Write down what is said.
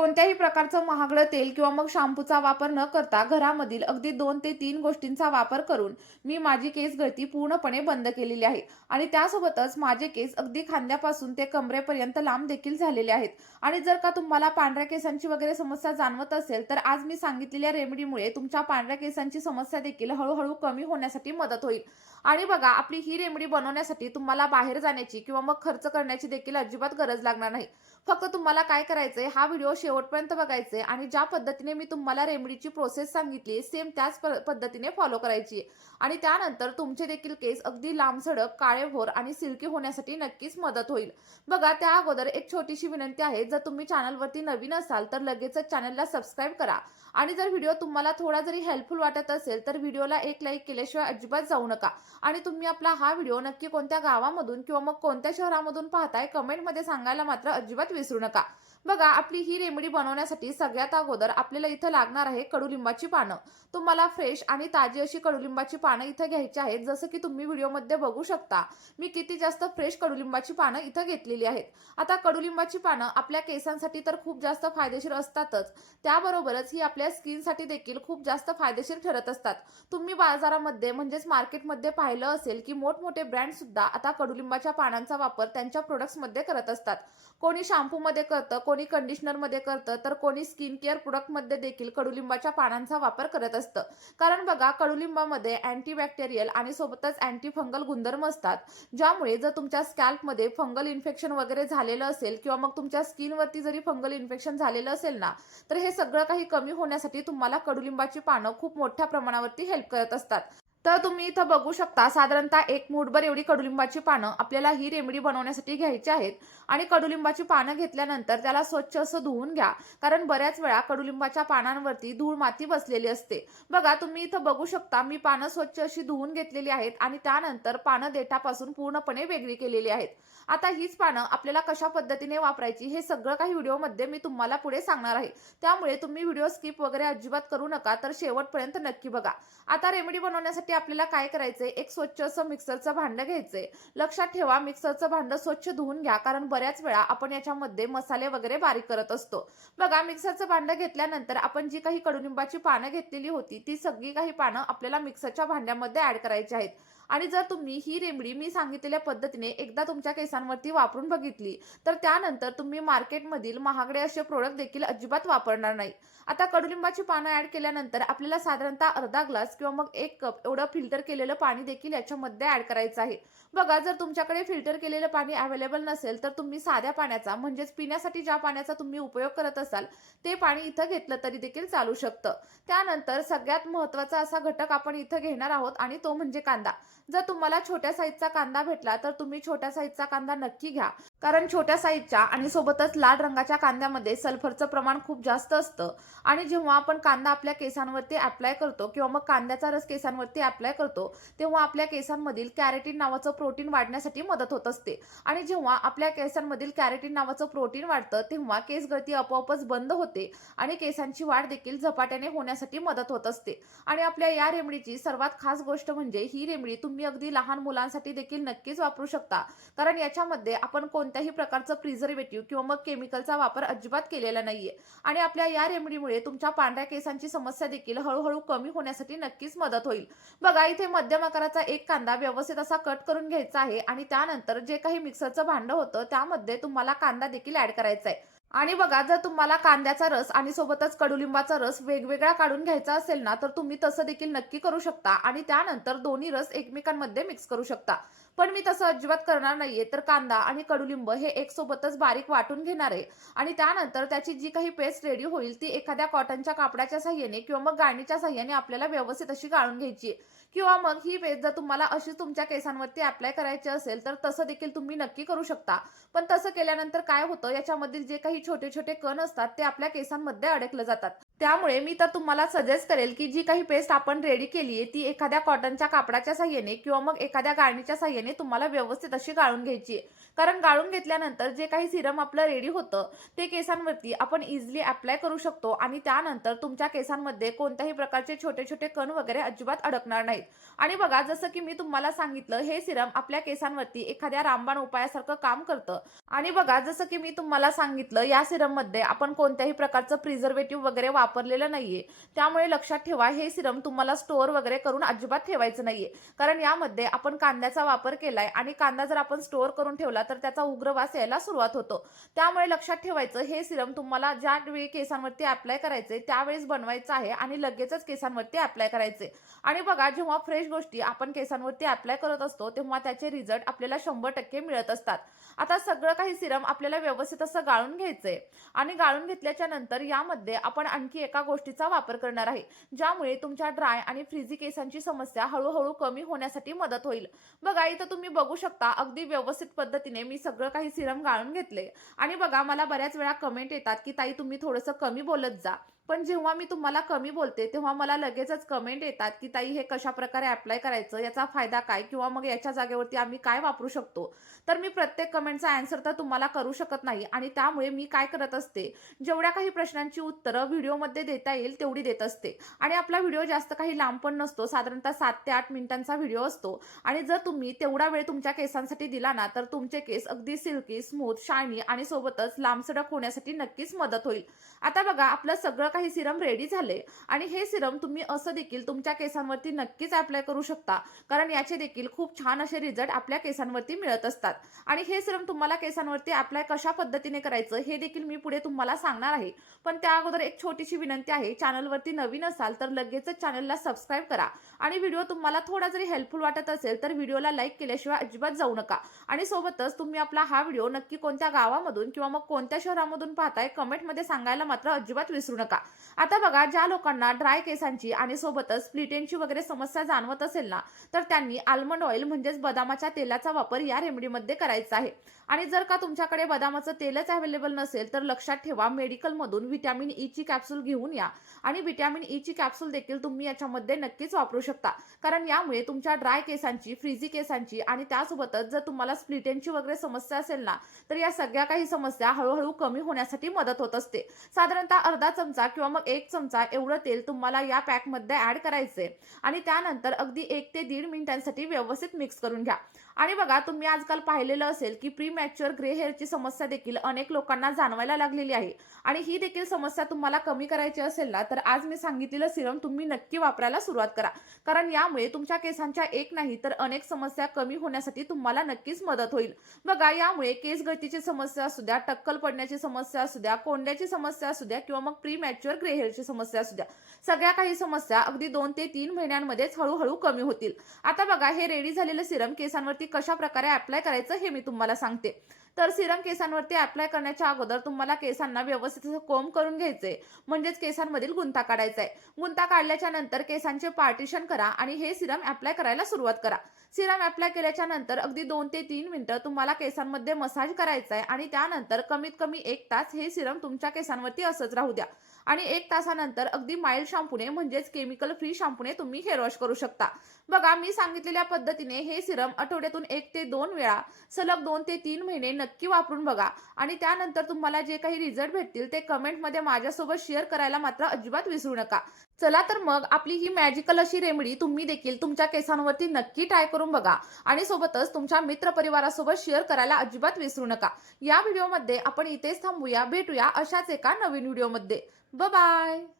कोणत्याही प्रकारचं महागडं तेल किंवा मग शॅम्पूचा वापर न करता घरामधील अगदी 2 ते 3 गोष्टींचा वापर करून मी माझी केस गळती पूर्णपणे बंद केलेली आहे. आणि त्यासोबतच माझे केस अगदी खांद्यापासून ते कमरेपर्यंत लांब देखील झालेले आहेत. आणि जर का तुम्हाला पांढऱ्या केसांची वगैरे समस्या जाणवत असेल, तर आज मी सांगितलेल्या रेमेडीमुळे तुमच्या पांढऱ्या केसांची समस्या देखील हळूहळू कमी होण्यासाठी मदत होईल. आणि बघा, आपली ही रेमेडी बनवण्यासाठी तुम्हाला बाहेर जाण्याची किंवा मग खर्च करण्याची देखील अजिबात गरज लागणार नाही. फक्त तुम्हाला काय करायचंय, हा व्हिडिओ शेवटपर्यंत बघायचे आणि ज्या पद्धतीने मी तुम्हाला रेमेडीची प्रोसेस सांगितली सेम त्याच पद्धतीने फॉलो करायची. आणि त्यानंतर तुमचे देखील केस अगदी लांबसडक, काळेभोर आणि सिल्की होण्यासाठी नक्कीच मदत होईल. बघा, त्या अगोदर एक छोटीशी विनंती आहे. जर तुम्ही चॅनलवरती नवीन असाल तर लगेचच चॅनलला सबस्क्राईब करा. आणि जर व्हिडिओ तुम्हाला थोडा जरी हेल्पफुल वाटत असेल तर व्हिडिओला एक लाईक केल्याशिवाय अजिबात जाऊ नका. आणि तुम्ही आपला हा व्हिडिओ नक्की कोणत्या गावामधून किंवा मग कोणत्या शहरामधून पाहताय कमेंटमध्ये सांगायला मात्र अजिबात विसरू नका. बघा, आपली ही रेमेडी बनवण्यासाठी सगळ्यात अगोदर आपल्याला इथं लागणार आहे कडुलिंबाची पानं. तुम्हाला फ्रेश आणि ताजी अशी कडुलिंबाची पानं इथं घ्यायची आहेत. जसं की तुम्ही व्हिडिओमध्ये बघू शकता, मी किती जास्त फ्रेश कडुलिंबाची पानं इथं घेतलेली आहेत. आता कडुलिंबाची पानं आपल्या केसांसाठी तर खूप जास्त फायदेशीर असतातच, त्याबरोबरच ही आपल्या स्किनसाठी देखील खूप जास्त फायदेशीर ठरत असतात. तुम्ही बाजारामध्ये म्हणजेच मार्केटमध्ये पाहिलं असेल की मोठमोठे ब्रँड सुद्धा आता कडुलिंबाच्या पानांचा वापर त्यांच्या प्रोडक्ट्समध्ये करत असतात. कोणी शॅम्पूमध्ये करतं, कोणी कंडिशनरमध्ये करतं, तर कोणी स्किन केअर प्रोडक्टमध्ये देखील कडुलिंबाच्या पानांचा वापर करत असतं. कारण बघा, कडुलिंबामध्ये अँटीबॅक्टेरियल आणि सोबतच अँटी फंगल गुणधर्म असतात, ज्यामुळे जर तुमच्या स्कॅल्पमध्ये फंगल इन्फेक्शन वगैरे झालेलं असेल किंवा मग तुमच्या स्किनवरती जरी फंगल इन्फेक्शन झालेलं असेल ना, तर हे सगळं काही कमी होण्यासाठी तुम्हाला कडुलिंबाची पानं खूप मोठ्या प्रमाणावरती हेल्प करत असतात. तर तुम्ही इथं बघू शकता, साधारणतः 1 मूठभर एवढी कडुलिंबाची पानं आपल्याला ही रेमेडी बनवण्यासाठी घ्यायची आहेत. आणि कडुलिंबाची पानं घेतल्यानंतर त्याला स्वच्छ असं धुवून घ्या, कारण बऱ्याच वेळा कडुलिंबाच्या पानांवरती धूळ माती बसलेली असते. बघा, तुम्ही इथं बघू शकता, मी पानं स्वच्छ अशी धुवून घेतलेली आहेत आणि त्यानंतर पानं देठापासून पूर्णपणे वेगळी केलेली आहेत. आता हीच पानं आपल्याला कशा पद्धतीने वापरायची हे सगळं काही व्हिडिओमध्ये मी तुम्हाला पुढे सांगणार आहे. त्यामुळे तुम्ही व्हिडिओ स्किप वगैरे अजिबात करू नका, तर शेवटपर्यंत नक्की बघा. आता रेमेडी बनवण्यासाठी आपल्याला काय करायचंय, एक स्वच्छ असं मिक्सरचं भांडं घ्यायचंय. लक्षात ठेवा, मिक्सरचं भांडं स्वच्छ धुवून घ्या, कारण बऱ्याच वेळा आपण याच्यामध्ये मसाले वगैरे बारीक करत असतो. बघा, मिक्सरचं भांडं घेतल्यानंतर आपण जी काही कडुलिंबाची पानं घेतलेली होती ती सगळी काही पानं आपल्याला मिक्सरच्या भांड्यामध्ये ऍड करायची आहेत. आणि जर तुम्ही ही रेमेडी मी सांगितलेल्या पद्धतीने एकदा तुमच्या केसांवरती वापरून बघितली, तर त्यानंतर तुम्ही मार्केटमधील महागडे असे प्रोडक्ट देखील अजिबात वापरणार नाही. आता कडुलिंबाची पानं ऍड केल्यानंतर आपल्याला साधारणतः अर्धा ग्लास किंवा मग 1 कप एवढं फिल्टर केलेलं पाणी देखील याच्यामध्ये ऍड करायचं आहे. बघा, जर तुमच्याकडे फिल्टर केलेलं पाणी अवेलेबल नसेल तर तुम्ही साध्या पाण्याचा म्हणजेच पिण्यासाठी ज्या पाण्याचा तुम्ही उपयोग करत असाल ते पाणी इथं घेतलं तरी देखील चालू शकतं. त्यानंतर सगळ्यात महत्त्वाचा असा घटक आपण इथं घेणार आहोत आणि तो म्हणजे कांदा. जर तुम्हाला छोट्या साईजचा कांदा भेटला तर तुम्ही छोट्या साईजचा कांदा नक्की घ्या, कारण छोट्या साईजच्या आणि सोबतच लाल रंगाच्या कांद्यामध्ये सल्फरचं प्रमाण खूप जास्त असतं. आणि जेव्हा आपण कांदा आपल्या केसांवरती अप्लाय करतो किंवा मग कांद्याचा रस केसांवरती अप्लाय करतो, तेव्हा आपल्या केसांमधील कॅरेटीन नावाचं प्रोटीन वाढण्यासाठी मदत होत असते. आणि जेव्हा आपल्या केसांमधील कॅरेटीन नावाचं प्रोटीन वाढतं तेव्हा केस गळती आपोआपच बंद होते आणि केसांची वाढ देखील झपाट्याने होण्यासाठी मदत होत असते. आणि आपल्या या रेमेडीची सर्वात खास गोष्ट म्हणजे ही रेमेडी तुम्ही अगदी लहान मुलांसाठी देखील नक्कीच वापरू शकता, कारण याच्यामध्ये आपण कोणत्याही प्रकारचं प्रिझर्वेटिव्ह किंवा मग केमिकलचा वापर अजिबात केलेला नाहीये. आणि आपल्या या रेमेडीमुळे तुमच्या पांढऱ्या केसांची समस्या देखील हळूहळू कमी होण्यासाठी नक्कीच मदत होईल. बघा, इथे मध्यम आकाराचा एक कांदा व्यवस्थित असा कट करून घ्यायचा आहे आणि त्यानंतर जे काही मिक्सरचं भांडं होतं त्यामध्ये तुम्हाला कांदा देखील ऍड करायचा आहे. आणि बघा, जर तुम्हाला कांद्याचा रस आणि सोबतच कडुलिंबाचा रस वेगवेगळा काढून घ्यायचा असेल ना, तर तुम्ही तसं देखील नक्की करू शकता आणि त्यानंतर दोन्ही रस एकमेकांमध्ये मिक्स करू शकता. पण मी तसं अजिबात करणार नाहीये, तर कांदा आणि कडुलिंब हे एक सोबतच बारीक वाटून घेणार आहे. आणि त्यानंतर त्याची जी काही पेस्ट रेडी होईल ती एखाद्या कॉटनच्या कापडाच्या साह्याने किंवा मग गाळणीच्या साह्याने आपल्याला व्यवस्थित अशी गाळून घ्यायची. किंवा मग ही पेस्ट जर तुम्हाला अशीच तुमच्या केसांवरती अप्लाय करायची असेल तर तसं देखील तुम्ही नक्की करू शकता. पण तसं केल्यानंतर काय होतं, याच्यामधील जे काही छोटे छोटे कण असतात ते आपल्या केसांमध्ये अडकले जातात. त्यामुळे मी तर तुम्हाला सजेस्ट करेल, की जी काही पेस्ट आपण रेडी केली आहे, ती एखाद्या कॉटनच्या कापडाच्या साहाय्याने किंवा मग एखाद्या गाळणीच्या साहाय्याने तुम्हाला व्यवस्थित अशी गाळून घ्यायची आहे. कारण गाळून घेतल्यानंतर जे काही सिरम आपलं रेडी होतं, ते केसांवरती आपण इझिली अप्लाय करू शकतो आणि त्यानंतर तुमच्या केसांमध्ये कोणत्याही प्रकारचे छोटे-छोटे कण वगैरे अजिबात अडकणार नाहीत. आणि बघा, जसं की मी तुम्हाला सांगितलं, हे सिरम आपल्या केसांवरती एखाद्या रामबाण उपायासारखं काम करतं. आणि बघा, जसं की मी तुम्हाला सांगितलं, या सिरममध्ये आपण कोणत्याही प्रकारचं प्रिझर्व्हेटिव्ह वगैरे वापरलेलं नाहीये. त्यामुळे लक्षात ठेवा, हे सिरम तुम्हाला स्टोअर वगैरे करून अजिबात ठेवायचं नाहीये. कारण यामध्ये आपण कांद्याचा वापर केलाय आणि कांदा जर आपण स्टोअर करून ठेवला तर त्याचा उग्र वास यायला सुरुवात होतो. त्यामुळे लक्षात ठेवायचं, हे सिरम तुम्हाला ज्यावेळी केसांवरती अप्लाय करायचे त्यावेळेस बनवायचं आहे आणि लगेचच केसांवरती अप्लाय करायचे. आणि बघा, जेव्हा फ्रेश गोष्टी आपण केसांवरती अप्लाय करत असतो तेव्हा त्याचे रिझल्ट आपल्याला 100% मिळत असतात. आता सगळं काही सिरम आपल्याला व्यवस्थित असं गाळून घ्यायचंय आणि गाळून घेतल्याच्या नंतर यामध्ये आपण आणखी एका गोष्टीचा वापर करणार आहे, ज्यामुळे तुमच्या ड्राय आणि फ्रिझी केसांची समस्या हळूहळू कमी होण्यासाठी मदत होईल. बघा, इथं तुम्ही बघू शकता, अगदी व्यवस्थित पद्धतीने मी सगळं काही सिरम गाळून घेतले. आणि बघा, मला बऱ्याच वेळा कमेंट येतात, की ताई तुम्ही थोडंसं कमी बोलत जा. पण जेव्हा मी तुम्हाला कमी बोलते तेव्हा मला लगेचच कमेंट येतात, की ताई हे कशाप्रकारे अप्लाय करायचं, याचा फायदा काय, किंवा मग याच्या जागेवरती आम्ही काय वापरू शकतो. तर मी प्रत्येक कमेंटचा आन्सर तर तुम्हाला करू शकत नाही आणि त्यामुळे मी काय करत असते, जेवढ्या काही प्रश्नांची उत्तरं व्हिडिओमध्ये देता येईल तेवढी देत असते. आणि आपला व्हिडिओ जास्त काही लांब पण नसतो, साधारणतः 7 ते 8 मिनिटांचा व्हिडिओ असतो. आणि जर तुम्ही तेवढा वेळ तुमच्या केसांसाठी दिला ना, तर तुमचे केस अगदी सिल्की, स्मूथ, शायनी आणि सोबतच लांबसडक होण्यासाठी नक्कीच मदत होईल. आता बघा, आपलं सगळं काही सिरम रेडी झाले आणि हे सिरम तुम्ही असं देखील तुमच्या केसांवरती नक्कीच अप्लाय करू शकता, कारण याचे देखील खूप छान असे रिझल्ट आपल्या केसांवरती मिळत असतात. आणि हे सिरम तुम्हाला केसांवरती अप्लाय कशा पद्धतीने करायचं हे देखील मी पुढे तुम्हाला सांगणार आहे. पण त्या अगोदर एक छोटीशी विनंती आहे, चॅनलवरती नवीन असाल तर लगेचच चॅनलला सबस्क्राईब करा आणि व्हिडिओ तुम्हाला थोडा जरी हेल्पफुल वाटत असेल तर व्हिडिओला लाईक केल्याशिवाय अजिबात जाऊ नका. आणि सोबतच तुम्ही आपला हा व्हिडिओ नक्की कोणत्या गावामधून किंवा मग कोणत्या शहरामधून पाहताय कमेंटमध्ये सांगायला मात्र अजिबात विसरू नका. आता बघा, ज्या लोकांना ड्राय केसांची आणि सोबतच स्प्लिट एंडची वगैरे समस्या जाणवत असेल ना, तर त्यांनी आल्मंड ऑइल म्हणजेच बदामाच्या तेलाचा वापर या रेमेडीमध्ये करायचा आहे. आणि जर का तुमच्याकडे बदामाचं तेलच अवेलेबल नसेल तर लक्षात ठेवा, मेडिकलमधून व्हिटॅमिन ई ची कॅप्सूल घेऊन या आणि व्हिटॅमिन ई ची कॅप्सूल देखील तुम्ही याच्यामध्ये नक्कीच वापरू शकता. कारण यामुळे तुमच्या ड्राय केसांची, फ्रिझी केसांची आणि त्यासोबतच जर तुम्हाला स्प्लिट एंडची वगैरे समस्या असेल ना, तर या सगळ्या काही समस्या हळूहळू कमी होण्यासाठी मदत होत असते. साधारणतः अर्धा चमचा किंवा मग 1 चमचा एवढं तेल तुम्हाला या पॅकमध्ये ऍड करायचे आणि त्यानंतर अगदी 1 ते 1.5 मिनिटांसाठी व्यवस्थित मिक्स करून घ्या. आणि बघा, तुम्ही आजकाल पाहिलेलं असेल, की प्रीमॅच्युअर ग्रे हेअरची समस्या देखील अनेक लोकांना जाणवायला लागलेली आहे. आणि ही देखील समस्या तुम्हाला कमी करायची असेल ना, तर आज मी सांगितलेलं सिरम तुम्ही नक्की वापरायला सुरुवात करा. कारण यामुळे तुमच्या केसांच्या एक नाही तर अनेक समस्या कमी होण्यासाठी तुम्हाला नक्कीच मदत होईल. बघा, यामुळे केस गळतीची समस्या असू द्या, टक्कल पडण्याची समस्या असू द्या, कोंड्याची समस्या असू द्या किंवा मग प्रीमॅच्युअर ग्रे हेअरची समस्या असू द्या, सगळ्या काही समस्या अगदी 2 ते 3 महिन्यांमध्येच हळूहळू कमी होतील. आता बघा, हे रेडी झालेलं सिरम केसांवरती कशा प्रकारे अप्लाय करायचं हे मी तुम्हाला सांगते. तर सिरम केसांवरती अप्लाय करण्याच्या अगोदर तुम्हाला केसांना व्यवस्थित असं कोंब करून घ्यायचंय, म्हणजेच केसांमधील गुंता काढायचा आहे. गुंता काढल्याच्या नंतर केसांचे पार्टिशन करा आणि हे सिरम अप्लाय करायला सुरुवात करा. सिरम अप्लाय केल्याच्या नंतर अगदी 2 ते 3 मिनिटं तुम्हाला केसांमध्ये मसाज करायचा आहे आणि त्यानंतर कमीत कमी 1 तास हे सिरम तुमच्या केसांवरती असंच राहू द्या. आणि 1 तासानंतर अगदी माइल्ड शॅम्पूने म्हणजेच केमिकल फ्री शॅम्पूने तुम्ही हेअर वॉश करू शकता. बघा, मी सांगितलेल्या पद्धतीने हे सिरम आठवड्यातून 1 ते 2 वेळा सलग 2 ते 3 महिने नक्की वापरून बघा आणि त्यानंतर तुम्हाला जे काही रिझल्ट भेटतील ते कमेंटमध्ये माझ्यासोबत शेअर करायला मात्र अजिबात विसरू नका. चला तर मग, आपली ही मॅजिकल अशी रेमेडी तुम्ही देखील तुमच्या केसांवरती नक्की ट्राय करून बघा आणि सोबतच तुमच्या मित्रपरिवारासोबत शेअर करायला अजिबात विसरू नका. या व्हिडिओमध्ये आपण इथेच थांबूया. भेटूया अशाच एका नवीन व्हिडिओमध्ये. Bye bye.